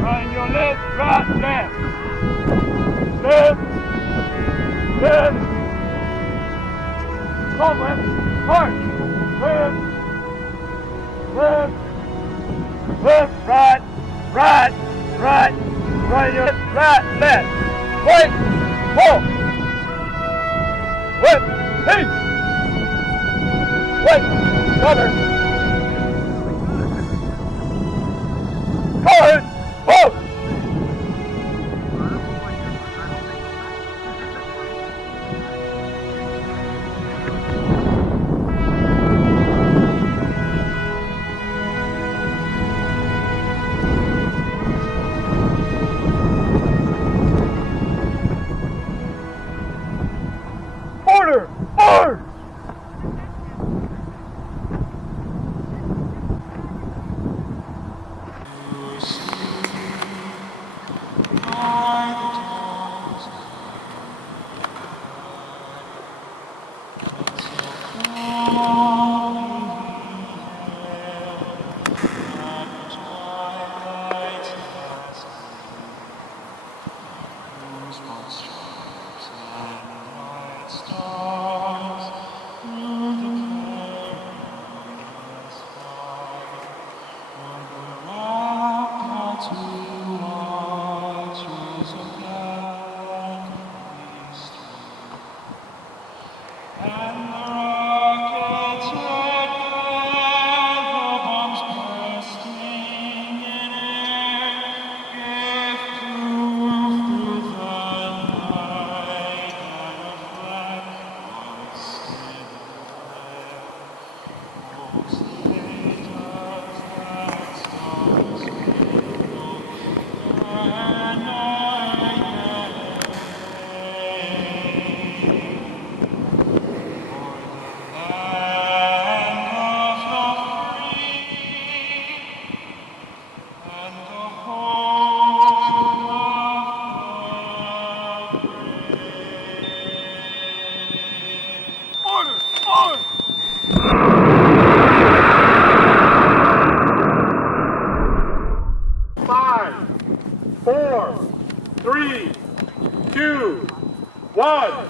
Run your left, right, left. Left, left. Come left, march. Left, left, left, right, right, right. Run your left, right, left. Wait, pull. Left, hey. Wait, cover. Go ahead, pull. Order! March! Order! Order! 5, 4, 3, 2, 1.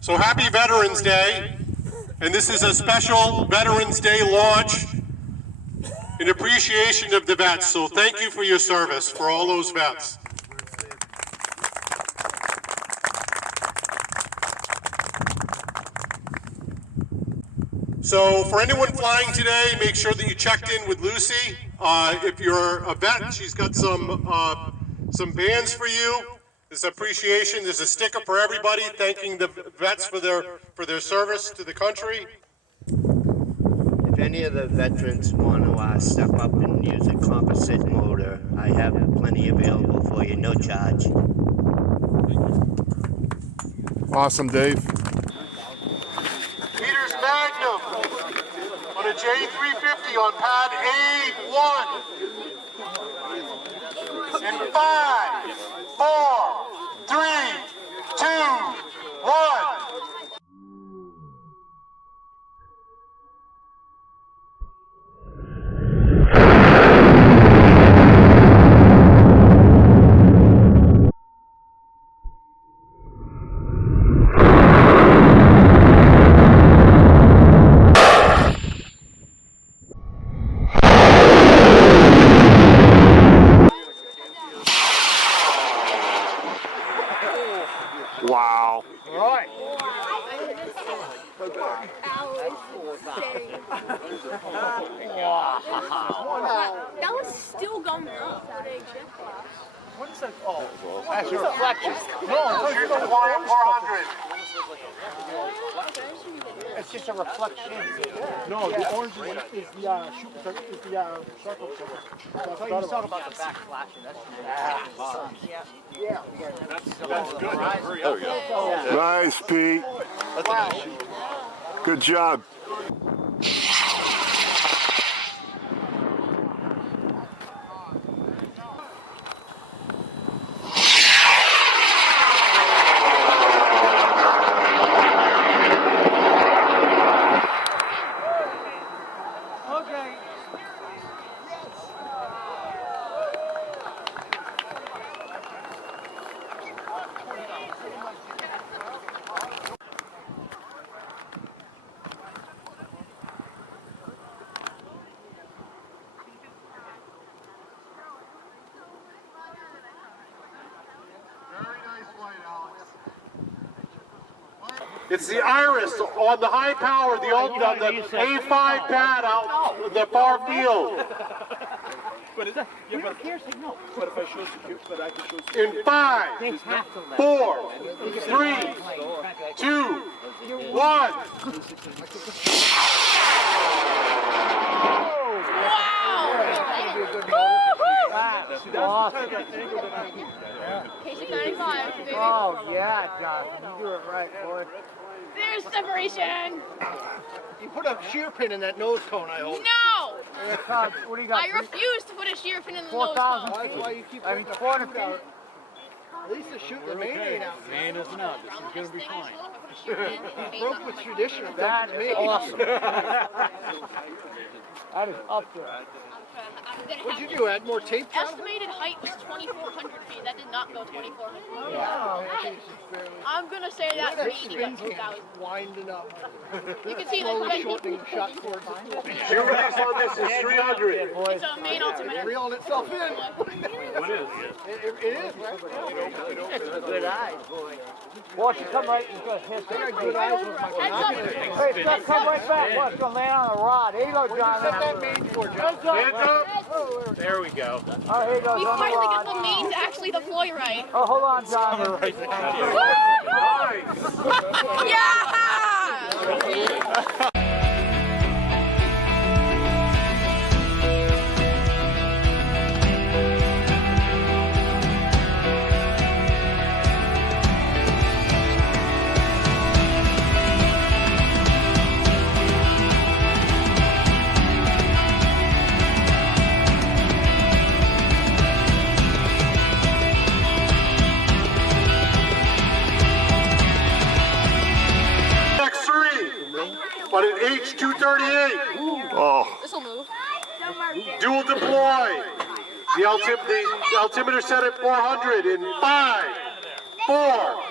So happy Veterans Day, and this is a special Veterans Day launch in appreciation of the vets. So thank you for your service, for all those vets. So for anyone flying today, make sure that you checked in with Lucy. If you're a vet, she's got some bands for you. This appreciation. There's a sticker for everybody thanking the vets for their service to the country. If any of the veterans want to step up and use a composite motor, I have plenty available for you, no charge. Awesome, Dave. Peter's Magnum on a J350 on pad A1. In 5, 4, 3, 2, 1. Wow. Right. That was still going up. What is that? Oh, that's a reflection. No, Here's the quiet 400. it's just a reflection. No, the orange is the shoot. Is the circle. I thought you was talking about the back flashing. That's Nice, Pete. Good job. Okay. It's the Iris on the high power, the A5 pad out in the far field. But is that? Yeah, but no. But if I show secure, but I can show secure. In 5, 4, 3, 2, 1. Oh, yeah, Jonathan, you do it right, boy. There's separation. You put a shear pin in that nose cone, I hope. No! Hey, Todd, what do you got? I refuse to put a shear pin in the nose 4,000 cone. That's why you keep I mean, putting the 400 shoot out. At least the shoot, the main ain't out. Man isn't out. This is going to be fine. He broke with tradition. That is awesome. That is up there. What'd you do? Add more tape, Jonathan? Estimated height was 2,400 feet. That did not go 2,400 feet. Oh, I think it's barely. I'm gonna say that That maybe spin got can 2,000. winding up. You can see Slowly the shortening the shot course. Your release on this is 300. It's a main altimeter. Reeling itself in. What is It is, right? That's a good eye, boy. Watch it come right, it's gonna hit the Good eyes with my Heads up. Hey, it's gonna come right back. Watch, it's gonna land on a rod. Here you go, Set Jonathan. that main for, John. Hands up. There we go. Oh, here he goes We on the finally rod. got the main to actually deploy right. Oh, hold on, Jonathan. Yeah! On an H-238, Oh, This'll move. dual deploy. The altimeter set at 400 in 5, 4,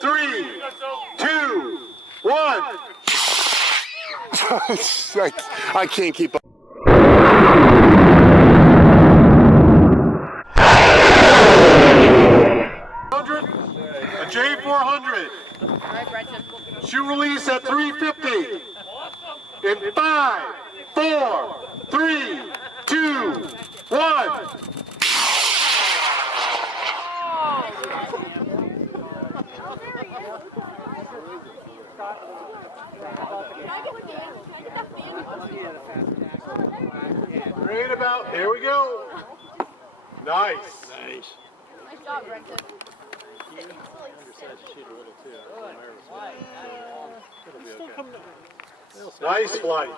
3, 2, 1. I can't keep up. A J400. Alright, Brenton. Shoot release at 350. In 5, 4, 3, 2, 1. Right about, there we go. Nice. Nice job, Brenton. Nice flight.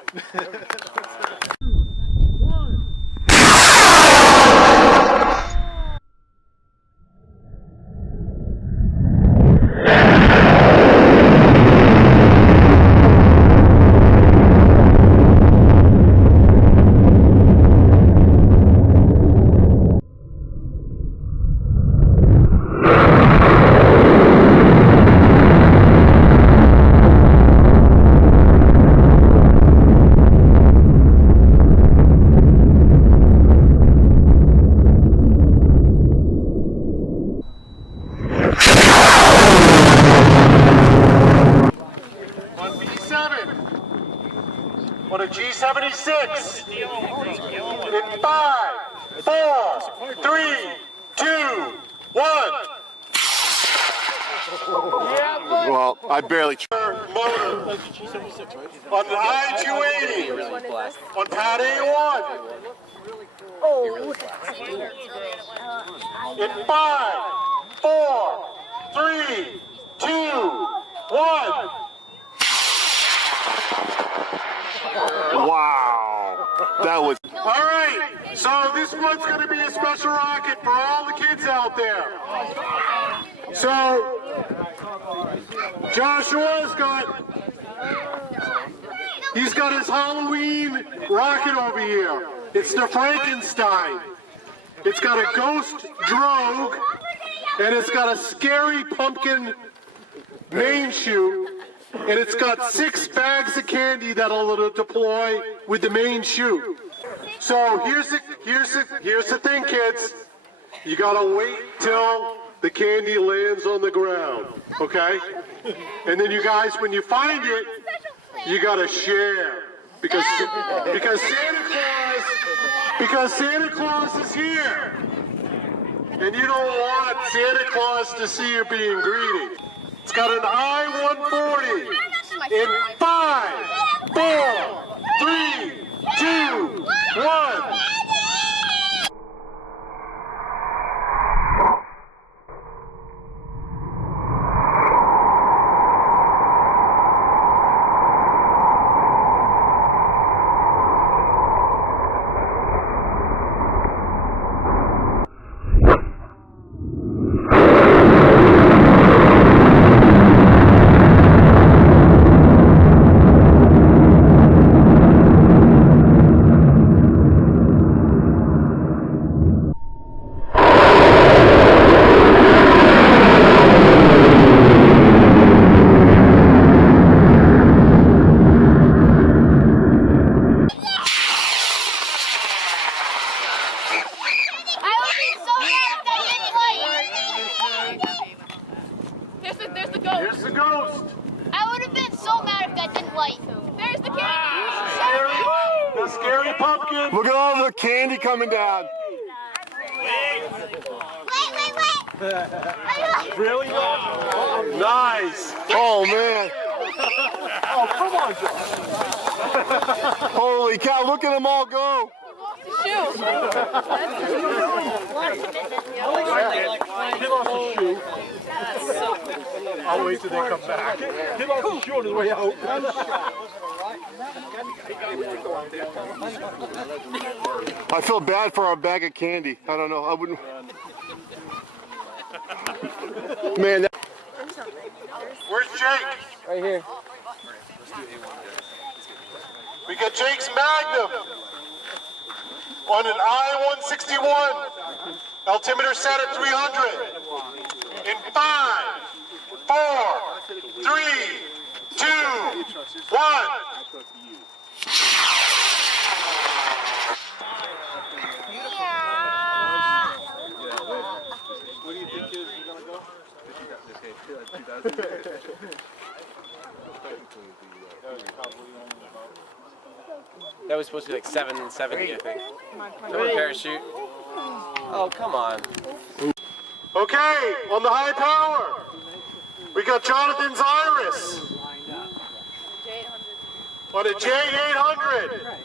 G76. In 5, 4, 3, 2, 1. Well, I barely. Motor on the I-280 on pad A1. In 5, 4, 3, 2, 1. Wow. That was. All right, so this one's going to be a special rocket for all the kids out there. So Joshua's he's got his Halloween rocket over here. It's the Frankenstein. It's got a ghost drogue, and it's got a scary pumpkin main chute, and it's got 6 bags of candy that'll deploy with the main chute. So here's the thing, kids. You gotta wait till the candy lands on the ground, okay? And then you guys, when you find it, you gotta share because Santa Claus is here, and you don't want Santa Claus to see you being greedy. It's got an I-140 in 5, 4, 3, 2, 1. There's the ghost. Here's the ghost. I would have been so mad if that didn't light. There's the candy. The scary pumpkin. Look at all the candy coming down. Wait. Really? Nice. Oh, man. Oh, come on, Joe. Holy cow, look at them all go. He lost his shoe. I'll wait till they come back. He lost his shoe on his way out. I feel bad for our bag of candy. I don't know. I wouldn't. Man, that... Where's Jake? Right here. We got Jake's Magnum on an I-161. Altimeter set at 300. In 5, 4, 3, 2, 1. What do you think is gonna go? That was supposed to be like 770, I think. No parachute. Oh, come on. Okay, on the high power, we got Jonathan's Iris on a J800.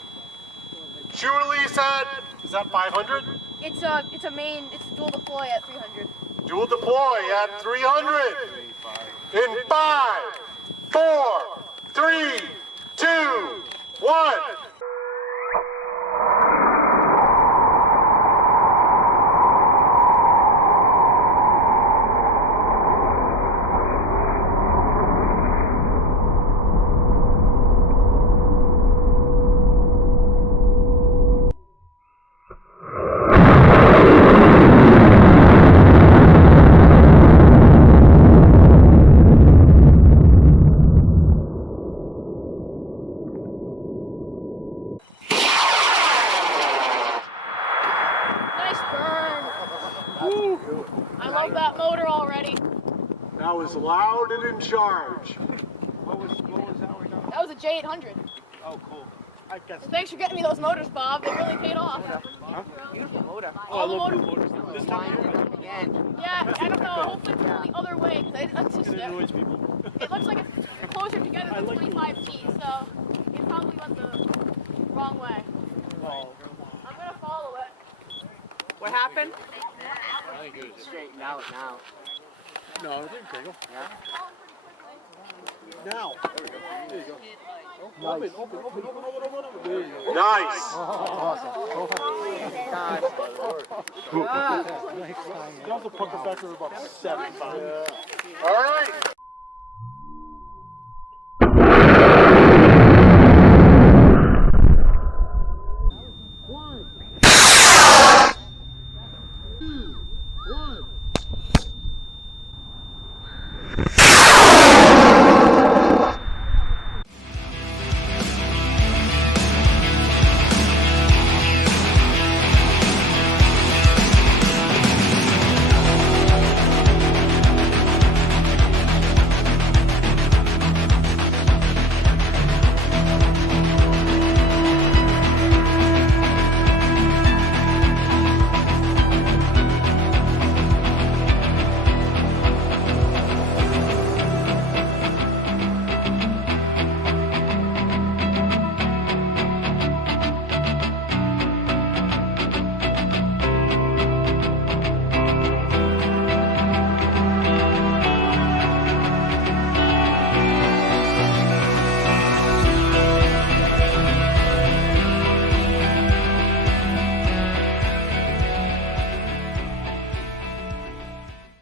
Shoe release at, is that 500? It's a main. It's dual deploy at 300. Dual deploy at 300. In 5, 4, 3, 2, 1. I love that motor already. That was loud and in charge. What was that? That was a J800. Oh, cool. I guess. Thanks for getting me those motors, Bob. They really paid off. Beautiful motor. All the motors. This time Again. Yeah, I don't know. Hopefully it's going the other way because it's just it annoys people. it looks like it's closer together than 25 feet, so it probably went the wrong way. Oh. I'm gonna follow it. What happened? I think it was just. Straighten out now. No, it didn't tingle. Yeah. Now. There you go. Open. There you go. Nice. God. That was a pucker factor of about 7. All right.